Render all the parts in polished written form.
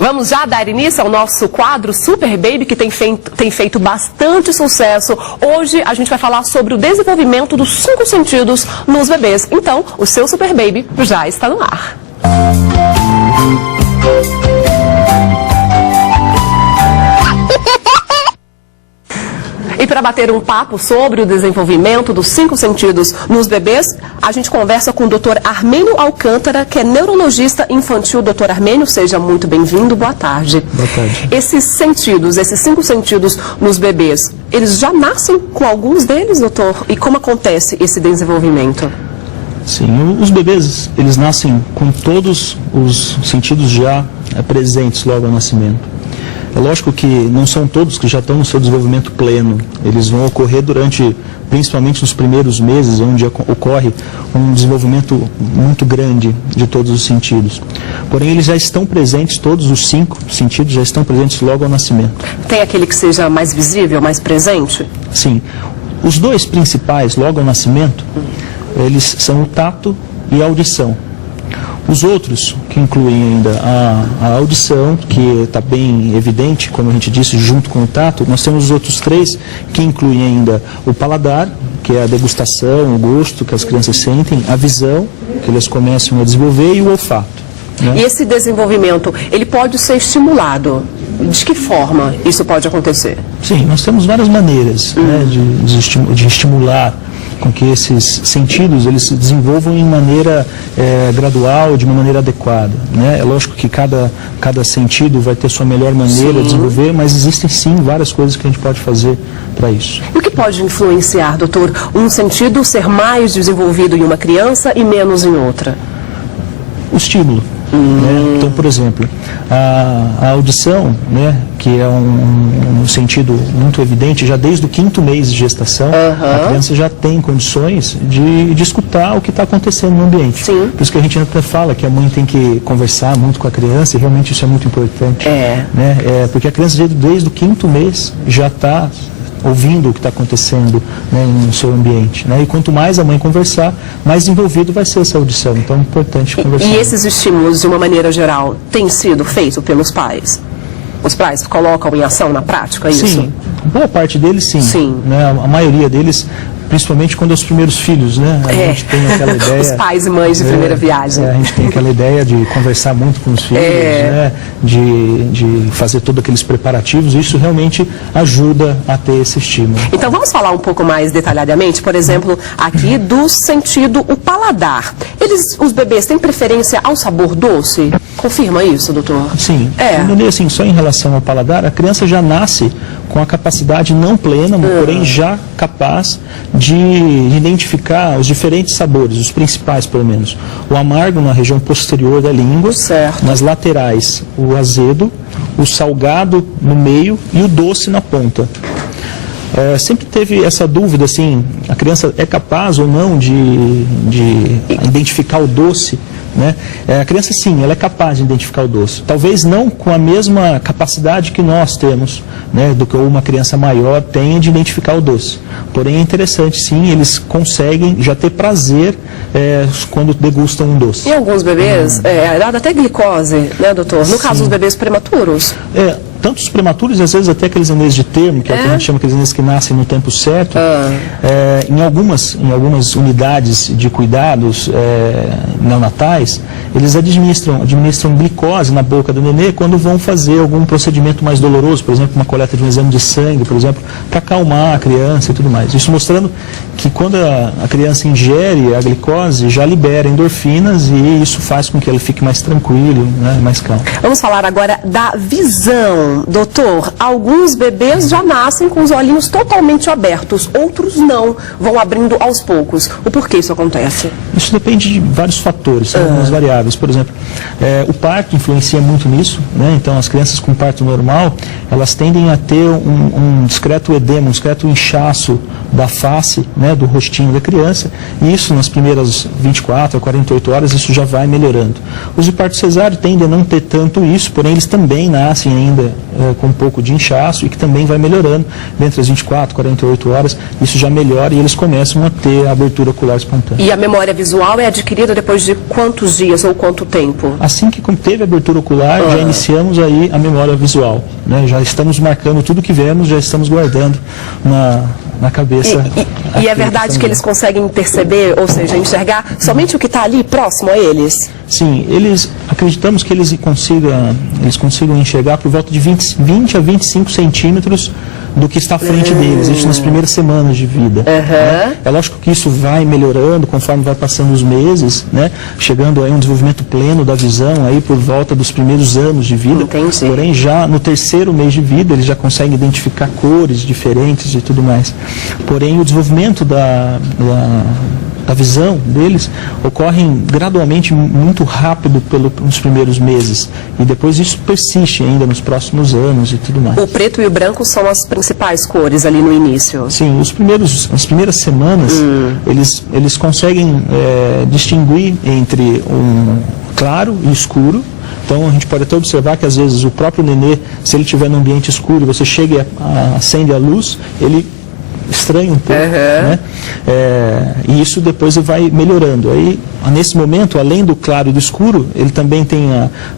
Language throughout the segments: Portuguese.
Vamos já dar início ao nosso quadro Super Baby, que tem feito bastante sucesso. Hoje a gente vai falar sobre o desenvolvimento dos 5 sentidos nos bebês. Então, o seu Super Baby já está no ar. E para bater um papo sobre o desenvolvimento dos 5 sentidos nos bebês, a gente conversa com o Dr. Armênio Alcântara, que é neurologista infantil. Dr. Armênio, seja muito bem-vindo. Boa tarde. Boa tarde. Esses 5 sentidos nos bebês, eles já nascem com alguns deles, doutor? E como acontece esse desenvolvimento? Sim, os bebês, eles nascem com todos os sentidos já presentes logo ao nascimento. É lógico que não são todos que já estão no seu desenvolvimento pleno. Eles vão ocorrer principalmente nos primeiros meses, onde ocorre um desenvolvimento muito grande de todos os sentidos. Porém, eles já estão presentes, todos os 5 sentidos já estão presentes logo ao nascimento. Tem aquele que seja mais visível, mais presente? Sim. Os 2 principais, logo ao nascimento, eles são o tato e a audição. Os outros, que incluem ainda a audição, que está bem evidente, como a gente disse, junto com o tato, nós temos os outros 3, que incluem ainda o paladar, que é a degustação, o gosto que as crianças sentem, a visão, que elas começam a desenvolver, e o olfato. Né? E esse desenvolvimento, ele pode ser estimulado? De que forma isso pode acontecer? Sim, nós temos várias maneiras né, de estimular com que esses sentidos eles se desenvolvam em maneira gradual, de uma maneira adequada. Né? É lógico que cada sentido vai ter sua melhor maneira de desenvolver, mas existem sim várias coisas que a gente pode fazer para isso. E o que pode influenciar, doutor, um sentido ser mais desenvolvido em uma criança e menos em outra? O estímulo. Né? Então, por exemplo, a audição, né, que é um sentido muito evidente, já desde o 5º mês de gestação, a criança já tem condições de escutar o que está acontecendo no ambiente. Sim. Por isso que a gente até fala que a mãe tem que conversar muito com a criança, e realmente isso é muito importante. Né? Porque a criança desde o 5º mês já está ouvindo o que está acontecendo né, no seu ambiente. Né? E quanto mais a mãe conversar, mais envolvido vai ser essa audição. Então é importante conversar. E esses estímulos, de uma maneira geral, têm sido feitos pelos pais? Os pais colocam em ação na prática isso? Sim, boa parte deles sim. Né? A maioria deles, principalmente quando é os primeiros filhos, né? A gente tem aquela ideia... Os pais e mães de primeira viagem. A gente tem aquela ideia de conversar muito com os filhos, né? de fazer todos aqueles preparativos. Isso realmente ajuda a ter esse estímulo. Então vamos falar um pouco mais detalhadamente, por exemplo, aqui do sentido, o paladar. Os bebês têm preferência ao sabor doce? Confirma isso, doutor? Sim. Assim, só em relação ao paladar, a criança já nasce com a capacidade não plena, porém já capaz de identificar os diferentes sabores, os principais pelo menos. O amargo na região posterior da língua, nas laterais o azedo, o salgado no meio e o doce na ponta. Sempre teve essa dúvida, assim, a criança é capaz ou não de identificar o doce, né? A criança sim, ela é capaz de identificar o doce. Talvez não com a mesma capacidade que nós temos, né, do que uma criança maior tenha de identificar o doce. Porém é interessante sim, eles conseguem já ter prazer quando degustam um doce. E alguns bebês, dá até glicose, né, doutor? No caso dos bebês prematuros. Tanto os prematuros, às vezes até aqueles anéis de termo, que é o que a gente chama aqueles anéis que nascem no tempo certo, em algumas unidades de cuidados neonatais, eles administram glicose na boca do nenê quando vão fazer algum procedimento mais doloroso, por exemplo, uma coleta de um exame de sangue, por exemplo, para acalmar a criança e tudo mais. Isso mostrando que quando a criança ingere a glicose, já libera endorfinas e isso faz com que ela fique mais tranquilo, né, mais calmo. Vamos falar agora da visão. Doutor, alguns bebês já nascem com os olhinhos totalmente abertos, outros não, vão abrindo aos poucos. O porquê isso acontece? Isso depende de vários fatores, são algumas variáveis. Por exemplo, o parto influencia muito nisso, né? Então as crianças com parto normal, elas tendem a ter um discreto edema, um discreto inchaço da face, né? né, do rostinho da criança, e isso nas primeiras 24 a 48 horas, isso já vai melhorando. Os de parto cesáreo tendem a não ter tanto isso, porém eles também nascem ainda com um pouco de inchaço e que também vai melhorando. Dentre as 24 a 48 horas, isso já melhora e eles começam a ter a abertura ocular espontânea. E a memória visual é adquirida depois de quantos dias ou quanto tempo? Assim que teve a abertura ocular, já iniciamos aí a memória visual, né? Já estamos marcando tudo que vemos, já estamos guardando na cabeça. E é verdade que eles conseguem perceber, ou seja, enxergar somente o que está ali próximo a eles? Sim, acreditamos que eles consigam enxergar por volta de 20 a 25 centímetros do que está à frente deles, isso nas primeiras semanas de vida. Né? É lógico que isso vai melhorando conforme vai passando os meses, né? Chegando aí um desenvolvimento pleno da visão aí por volta dos primeiros anos de vida. Entendi. Porém, já no terceiro mês de vida, eles já conseguem identificar cores diferentes e tudo mais. Porém, o desenvolvimento da visão deles ocorre gradualmente muito rápido nos primeiros meses. E depois isso persiste ainda nos próximos anos e tudo mais. O preto e o branco são as principais cores ali no início? Sim, as primeiras semanas, eles conseguem distinguir entre um claro e escuro. Então a gente pode até observar que às vezes o próprio nenê, se ele estiver num ambiente escuro e você chega e acende a luz, ele estranha um pouco, né? E isso depois vai melhorando. Aí, nesse momento, além do claro e do escuro, ele também tem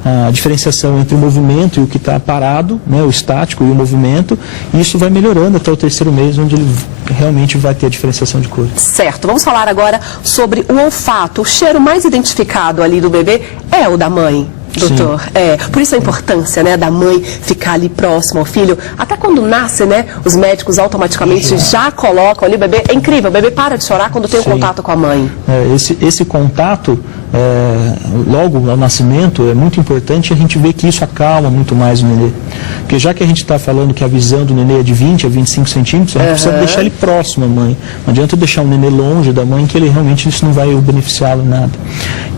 a diferenciação entre o movimento e o que está parado, né? O estático e o movimento, e isso vai melhorando até o terceiro mês, onde ele realmente vai ter a diferenciação de cor. Certo. Vamos falar agora sobre o olfato. O cheiro mais identificado ali do bebê é o da mãe. Doutor, por isso a importância, né, da mãe ficar ali próximo ao filho. Até quando nasce, né, os médicos automaticamente já colocam ali o bebê. É incrível, o bebê para de chorar quando tem um contato com a mãe. Esse contato, logo ao nascimento, é muito importante. A gente vê que isso acalma muito mais o nenê. Porque já que a gente está falando que a visão do nenê é de 20 a 25 centímetros, a gente precisa deixar ele próximo à mãe. Não adianta deixar o nenê longe da mãe, que ele realmente isso não vai beneficiá-lo em nada.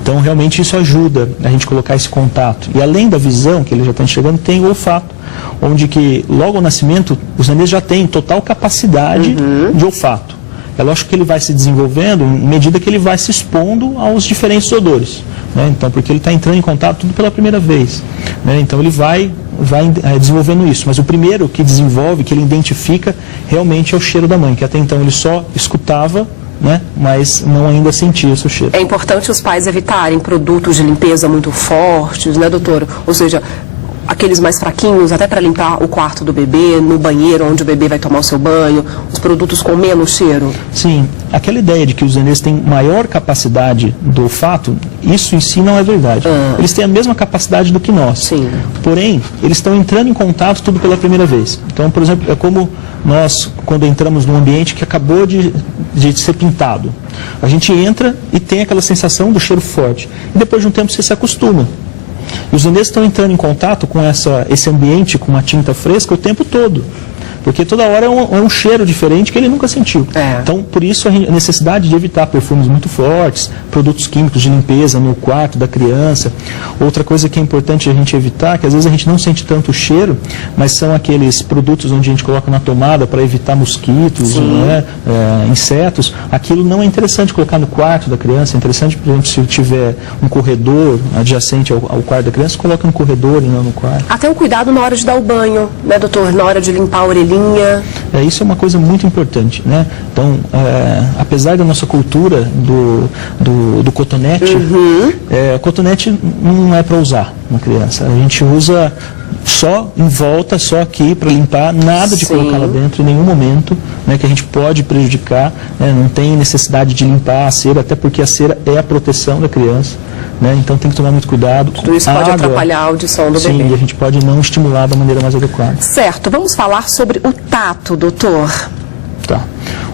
Então, realmente, isso ajuda a gente colocar esse contato. E além da visão, que ele já está enxergando, tem o olfato, onde que, logo ao nascimento, os nenês já têm total capacidade de olfato. É lógico que ele vai se desenvolvendo em medida que ele vai se expondo aos diferentes odores, né? Então, porque ele está entrando em contato tudo pela primeira vez, né? Então, ele vai desenvolvendo isso. Mas o primeiro que desenvolve, que ele identifica, realmente é o cheiro da mãe, que até então ele só escutava, né? Mas não ainda sentia o seu cheiro. É importante os pais evitarem produtos de limpeza muito fortes, né, doutor? Ou seja, aqueles mais fraquinhos, até para limpar o quarto do bebê, no banheiro onde o bebê vai tomar o seu banho, os produtos com menos cheiro. Sim, aquela ideia de que os nenês têm maior capacidade do olfato, isso em si não é verdade. Eles têm a mesma capacidade do que nós. Sim. Porém, eles estão entrando em contato tudo pela primeira vez. Então, por exemplo, é como nós, quando entramos num ambiente que acabou de ser pintado. A gente entra e tem aquela sensação do cheiro forte. E depois de um tempo você se acostuma. E os nenês estão entrando em contato com esse ambiente, com uma tinta fresca, o tempo todo. Porque toda hora é um cheiro diferente que ele nunca sentiu. Então, por isso a necessidade de evitar perfumes muito fortes, produtos químicos de limpeza no quarto da criança. Outra coisa que é importante a gente evitar, que às vezes a gente não sente tanto o cheiro, mas são aqueles produtos onde a gente coloca na tomada para evitar mosquitos, né, insetos. Aquilo não é interessante colocar no quarto da criança. É interessante, por exemplo, se tiver um corredor adjacente ao quarto da criança, coloca no corredor e não no quarto. Até um cuidado na hora de dar o banho, né, doutor? Na hora de limpar a orelhinha. Isso é uma coisa muito importante, né? Então, apesar da nossa cultura do cotonete, cotonete não é para usar na criança. A gente usa só em volta, só aqui para limpar, nada de colocar lá dentro em nenhum momento, né, que a gente pode prejudicar, né? Não tem necessidade de limpar a cera, até porque a cera é a proteção da criança. Né? Então tem que tomar muito cuidado. Tudo isso pode atrapalhar a audição do bebê. Sim, e a gente pode não estimular da maneira mais adequada. Certo, vamos falar sobre o tato, doutor. Tá.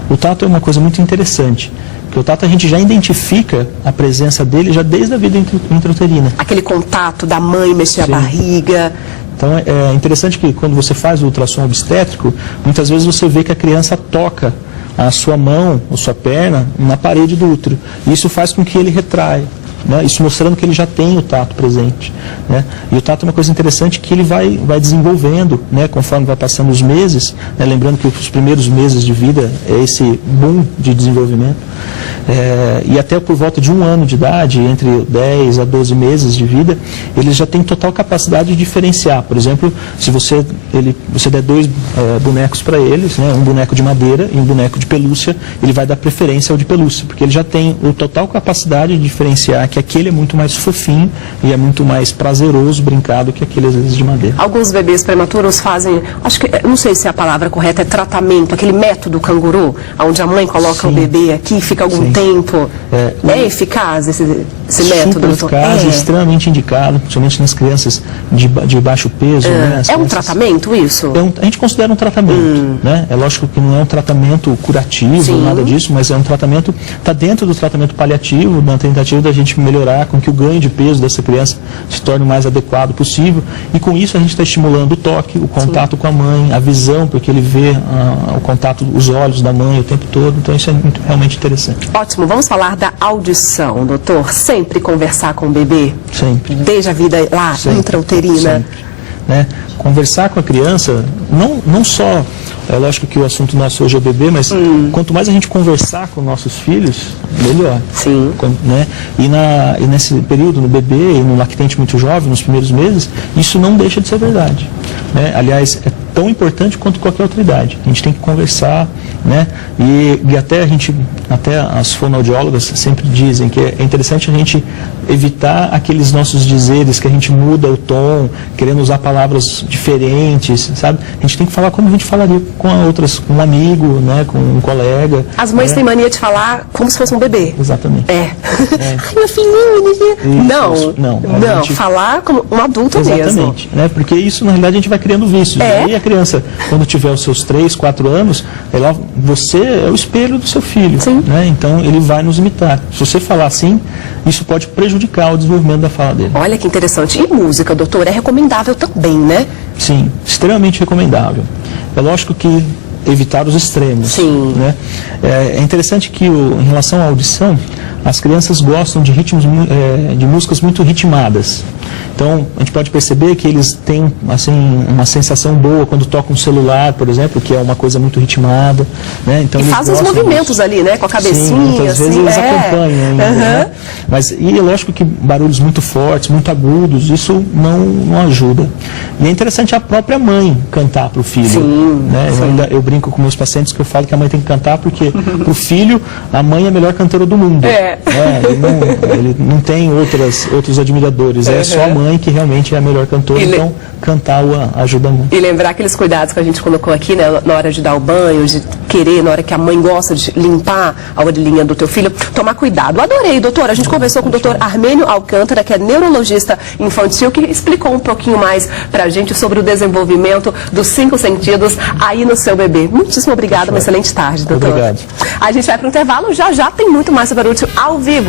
O tato é uma coisa muito interessante, porque o tato a gente já identifica a presença dele já desde a vida intrauterina. Aquele contato da mãe mexer a barriga. Então é interessante que quando você faz o ultrassom obstétrico, muitas vezes você vê que a criança toca a sua mão ou sua perna na parede do útero. Isso faz com que ele retraia. né? Isso mostrando que ele já tem o tato presente, né? E o tato é uma coisa interessante que ele vai desenvolvendo, né? Conforme vai passando os meses, né? Lembrando que os primeiros meses de vida é esse boom de desenvolvimento, e até por volta de 1 ano de idade, entre 10 a 12 meses de vida, eles já têm total capacidade de diferenciar. Por exemplo, se você der 2 bonecos para eles, né? Um boneco de madeira e um boneco de pelúcia, ele vai dar preferência ao de pelúcia, porque ele já tem a total capacidade de diferenciar que aquele é muito mais fofinho e é muito mais prazeroso brincar do que aquele, às vezes, de madeira. Alguns bebês prematuros fazem, acho que, não sei se a palavra correta é tratamento, aquele método canguru, onde a mãe coloca o bebê aqui e fica algum tempo. É eficaz esse método? Super eficaz, extremamente indicado, principalmente nas crianças de baixo peso. Né? É um tratamento isso? A gente considera um tratamento. Né? É lógico que não é um tratamento curativo, nada disso, mas é um tratamento, está dentro do tratamento paliativo, na tentativa da gente melhorar com que o ganho de peso dessa criança se torne o mais adequado possível. E com isso a gente está estimulando o toque, o contato com a mãe, a visão, porque ele vê o contato, os olhos da mãe o tempo todo. Então isso é realmente interessante. Ótimo. Vamos falar da audição, doutor. Sempre conversar com o bebê? Sempre. Desde a vida lá, intrauterina? Sempre. Né? Conversar com a criança, não só, é lógico que o assunto nosso hoje é bebê, mas quanto mais a gente conversar com nossos filhos, melhor. Sim. Né? E nesse período, no bebê e no lactente muito jovem, nos primeiros meses, isso não deixa de ser verdade. Né? Aliás, é tão importante quanto qualquer outra idade. A gente tem que conversar, né? E até as fonoaudiólogas sempre dizem que é interessante a gente evitar aqueles nossos dizeres que a gente muda o tom, querendo usar palavras diferentes, sabe? A gente tem que falar como a gente falaria com um amigo, né? Com um colega. As mães têm mania de falar como se fosse um bebê. Exatamente. Ai, meu filhinho, não, falar como um adulto mesmo. Exatamente, né? Porque isso, na realidade, a gente vai criando vícios. E aí a criança, quando tiver os seus 3, 4 anos, você é o espelho do seu filho. Né? Então, ele vai nos imitar. Se você falar assim, isso pode prejudicar o desenvolvimento da fala dele. Olha que interessante. E música, doutor, é recomendável também, né? Sim, extremamente recomendável. É lógico que evitar os extremos. Sim. Né? É interessante que, em relação à audição, as crianças gostam de de músicas muito ritmadas. Então, a gente pode perceber que eles têm assim, uma sensação boa quando tocam um celular, por exemplo, que é uma coisa muito ritmada. Né? Então, e fazem os movimentos ali, né? Com a cabecinha. Sim, muitas vezes eles acompanham ainda. Né? Mas, e é lógico que barulhos muito fortes, muito agudos, isso não ajuda. E é interessante a própria mãe cantar para o filho. Sim, né? Eu brinco com meus pacientes que eu falo que a mãe tem que cantar porque para o filho, a mãe é a melhor cantora do mundo. Ele não tem outros admiradores, é só a mãe que realmente é a melhor cantora, então cantar ajuda muito. E lembrar aqueles cuidados que a gente colocou aqui, né, na hora de dar o banho, de querer, na hora que a mãe gosta de limpar a orelhinha do teu filho, tomar cuidado. Adorei, doutor. A gente conversou com o doutor Armênio Alcântara, que é neurologista infantil, que explicou um pouquinho mais pra gente sobre o desenvolvimento dos 5 sentidos aí no seu bebê. Muitíssimo obrigada, uma excelente tarde, doutor. Obrigado. A gente vai para o intervalo, já tem muito mais sobre o ao vivo.